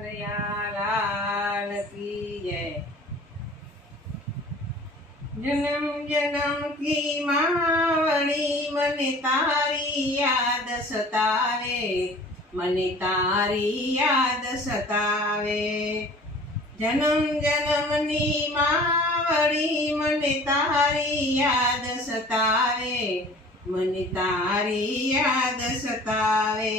કનૈયાલાલ કી જય. જન્મ જન્મ કી માવડી મને તારી યાદ સતાવે, મને તારી યાદ સતાવે. જન્મ જન્મની માવડી મને તારી યાદ સતાવે, મને તારી યાદ સતાવે.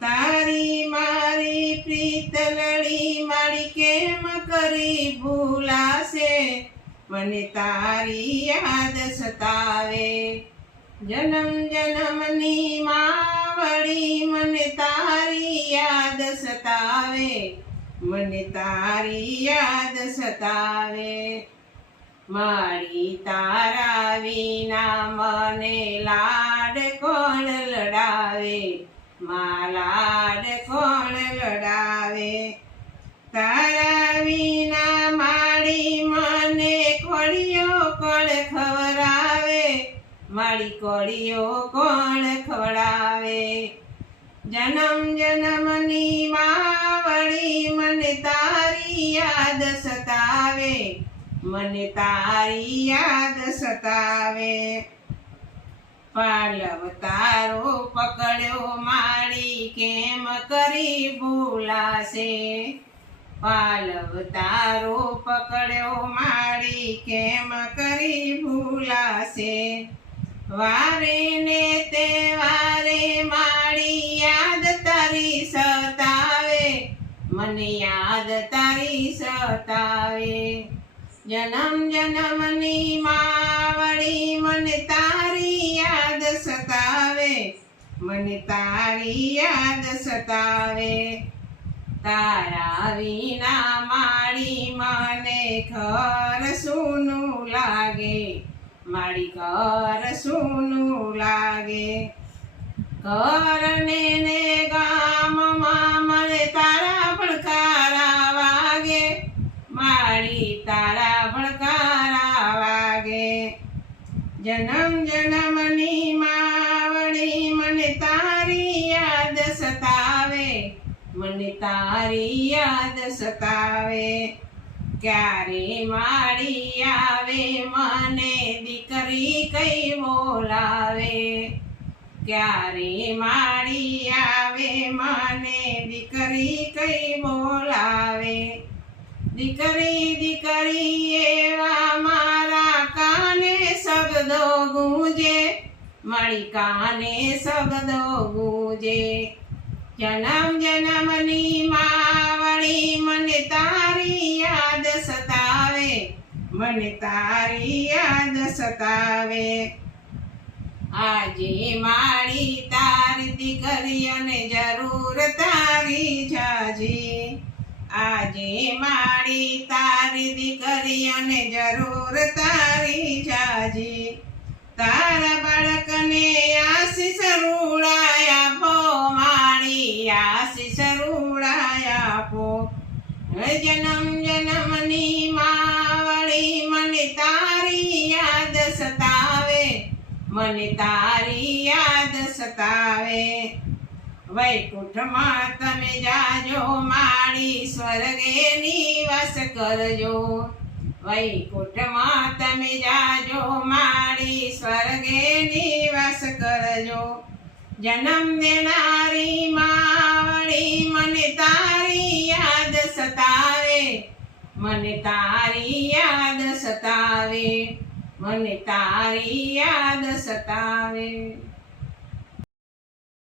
તારી મારી પ્રીત લડી મારી કેમ કરી ભૂલાશે? મને તારી યાદ સતાવે. જન્મ જન્મની માવડી મને તારી યાદ સતાવે. મને તારી યાદ સતાવે. મારી તારા વિના મને લાડ કોણ લડાવે? મા લાડ કોણ લડાવે. તારા વિના માળી મને કોળીઓ કોણ ખવડાવે? માળી કોળીઓ કોણ ખવડાવે? જન્મ જન્મની માવડી મને તારી યાદ સતાવે. મને તારી યાદ સતાવે. પાલવ તારો પકડ્યો કરી ભૂલાશે. પાલવ તારો પકડ્યો મારી કેમ કરી ભૂલાશે? વારે ને તે વારે મારી યાદ તારી સતાવે. મને યાદ તારી સતાવે. જન્મ જન્મની માવડી મને તારી યાદ સતાવે. મને તારી યાદ સતાવે. તારા વિના મારી મને ઘર સૂનું લાગે. મારી ઘર સૂનું લાગે. ઘરને ને ગામમાં મને તારા ભડકારા વાગે. મારી તારા ભડકારા વાગે. જન્મ જન્મની માવડી મને તારી યાદ સતાવે, મને તારી યાદ સતાવે. ક્યારે માડી આવે, મને દીકરી કઈ બોલાવે? ક્યારે માડી આવે, મને દીકરી કઈ બોલાવે? દીકરી દીકરી, એવા મારા કાને શબ્દો ગુંજે મારી કાને શબ્દો જનમ જન્મ જન્મની માવળી, મને તારી યાદ સતાવે. મને તારી યાદ સતાવે. આજે મારી તારી દીકરી અને જરૂર તારી જાજી. આજે મારી તારી દીકરી અને જરૂર તારી જાજી. તારા બાળકને જન્મ જન્મની માવળી મને તારી યાદ સતાવે મને તારી યાદ સતાવે વૈકુંઠમાં તમે જાજો મારી સ્વર્ગે નિવાસ કરજો વૈકુંઠમાં તમે જાજો મારી સ્વર્ગે નિવાસ કરજો જન્મ દેનારી માવળી મને તારી મને તારી યાદ સતાવે. મને તારી યાદ સતાવે.